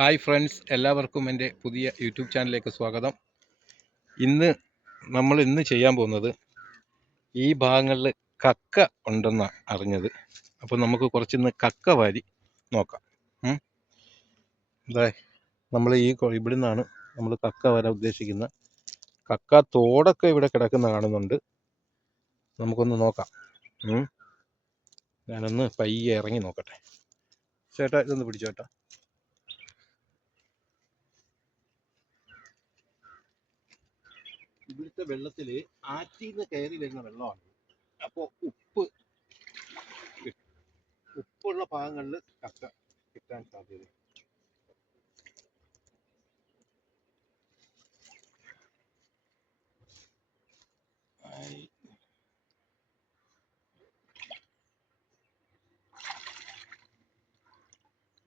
Hi friends, എല്ലാവർക്കും എൻ്റെ പുതിയ യൂട്യൂബ് ചാനലിലേക്ക് സ്വാഗതം. ഇന്ന് ചെയ്യാൻ പോകുന്നത്, ഈ ഭാഗങ്ങളിൽ കക്ക ഉണ്ടെന്നാണ് അറിഞ്ഞത്. അപ്പോൾ നമുക്ക് കുറച്ചിന്ന് കക്ക വാരി നോക്കാം. നമ്മൾ ഇവിടെ നിന്നാണ് നമ്മൾ കക്ക വരാൻ ഉദ്ദേശിക്കുന്നത്. കക്ക തോടൊക്കെ ഇവിടെ കിടക്കുന്ന കാണുന്നുണ്ട്. നമുക്കൊന്ന് നോക്കാം. ഞാനൊന്ന് പയ്യെ ഇറങ്ങി നോക്കട്ടെ. ചേട്ടാ, ഇതൊന്ന് പിടിച്ചോ ചേട്ടാ. ഇവിടുത്തെ വെള്ളത്തിൽ ആറ്റിൽ നിന്ന് കയറി വരുന്ന വെള്ളമാണ്. അപ്പോൾ ഉപ്പുള്ള ഭാഗങ്ങളിൽ കക്ക കിട്ടാൻ സാധ്യത.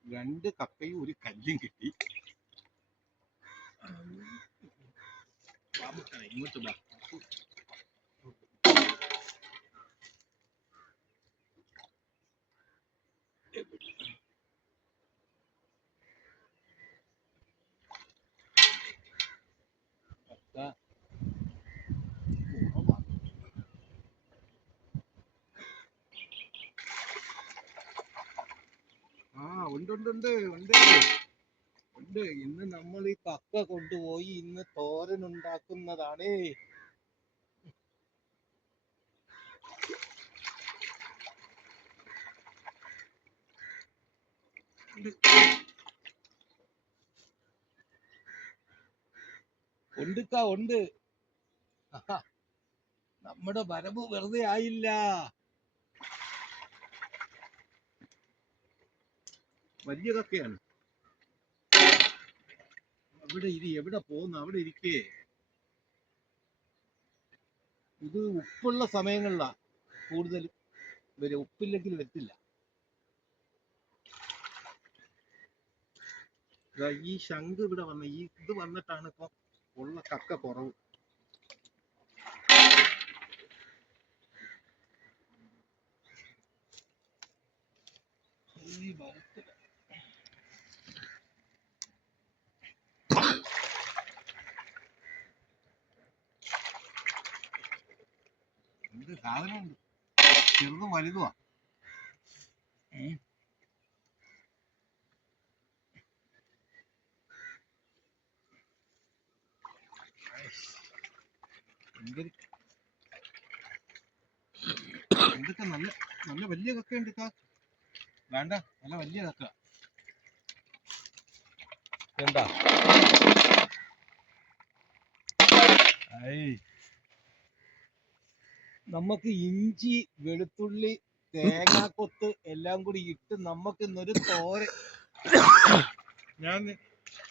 രണ്ട് കക്കയും ഒരു കല്ലും കിട്ടി. ഇങ്ങോട്ട് ഉണ്ട്. ഇന്ന് നമ്മൾ ഈ കക്ക കൊണ്ടുപോയി ഇന്ന് തോരൻ ഉണ്ടാക്കുന്നതാണ്. ഉണ്ട്. നമ്മുടെ വരവ് വെറുതെ ആയില്ല. വലിയ കക്കയാണ്. എവിടെ പോകുന്നു? അവിടെ ഇരിക്കേ. ഇത് ഉപ്പുള്ള സമയങ്ങളിലാ കൂടുതൽ വരും. ഉപ്പില്ലെങ്കിൽ വരത്തില്ല. ഈ ശംഖ് ഇവിടെ വന്ന ഇത് വന്നിട്ടാണ് ഇപ്പൊ ഉള്ള കക്ക കുറവ്. എന്ത് സാധനമുണ്ട്, ചെറുതും വലുതുവാ. എന്തൊക്കെ നല്ല നല്ല വലിയ കക്കയുണ്ട്. വേണ്ട, നല്ല വലിയ കക്ക. എന്താ നമുക്ക് ഇഞ്ചി, വെളുത്തുള്ളി, തേങ്ങാക്കൊത്ത് എല്ലാം കൂടി ഇട്ട് നമുക്ക് ഇന്നൊരു തോരൻ ഞാൻ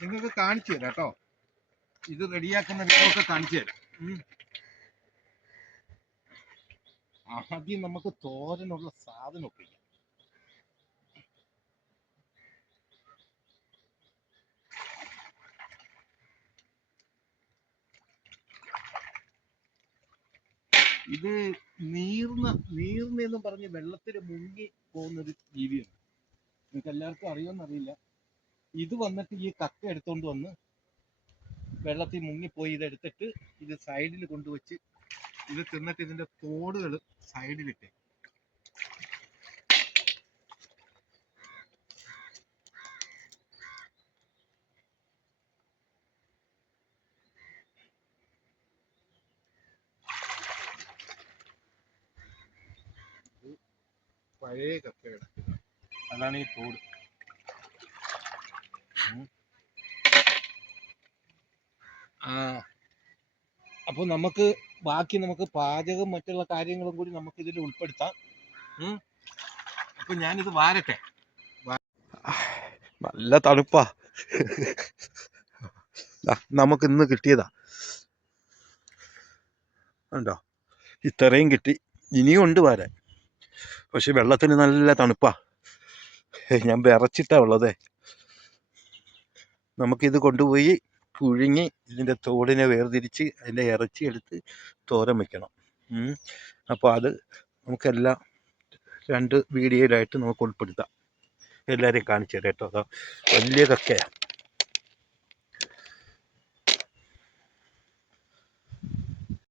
നിങ്ങൾക്ക് കാണിച്ചു തരാം കേട്ടോ. ഇത് റെഡിയാക്കുന്ന വിധമൊക്കെ കാണിച്ചു തരാം. ആദ്യം നമുക്ക് തോരനുള്ള സാധനം ഒപ്പിക്കാം. ഇത് നീർന്നെന്ന് പറഞ്ഞ് വെള്ളത്തിൽ മുങ്ങി പോകുന്നൊരു ജീവിയാണ്. നിങ്ങൾക്ക് എല്ലാവർക്കും അറിയുമെന്നറിയില്ല. ഇത് വന്നിട്ട് ഈ കക്ക എടുത്തോണ്ട് വന്ന് വെള്ളത്തിൽ മുങ്ങിപ്പോയി ഇതെടുത്തിട്ട് ഇത് സൈഡിൽ കൊണ്ടുവച്ച് ഇത് തിന്നിട്ട് ഇതിന്റെ തോടുകൾ സൈഡിലിട്ട് പഴയ കക്ക കിടക്കുക. അതാണ് ഈ തോട്. അപ്പോൾ നമുക്ക് പാചകം മറ്റുള്ള കാര്യങ്ങളും കൂടി നമുക്ക് ഇതിൽ ഉൾപ്പെടുത്താം. അപ്പൊ ഞാനിത് വാരട്ടെ. നല്ല തണുപ്പാ. നമുക്ക് ഇന്ന് കിട്ടിയതാ ഉണ്ടോ, ഇത്രയും കിട്ടി. ഇനിയും ഉണ്ട് വാരാൻ. പക്ഷെ വെള്ളത്തിന് നല്ല തണുപ്പാ. ഞാൻ വിറച്ചിട്ടാ ഉള്ളതേ. നമുക്കിത് കൊണ്ടുപോയി പുഴുങ്ങി ഇതിൻ്റെ തോടിനെ വേർതിരിച്ച് അതിൻ്റെ ഇറച്ചി എടുത്ത് തോരൻ വെക്കണം. അപ്പോൾ അത് നമുക്കെല്ലാം 2 വീഡിയോയിലായിട്ട് നമുക്ക് ഉൾപ്പെടുത്താം. എല്ലാവരെയും കാണിച്ചു തരാം കേട്ടോ. വലിയ കക്കയാണ്.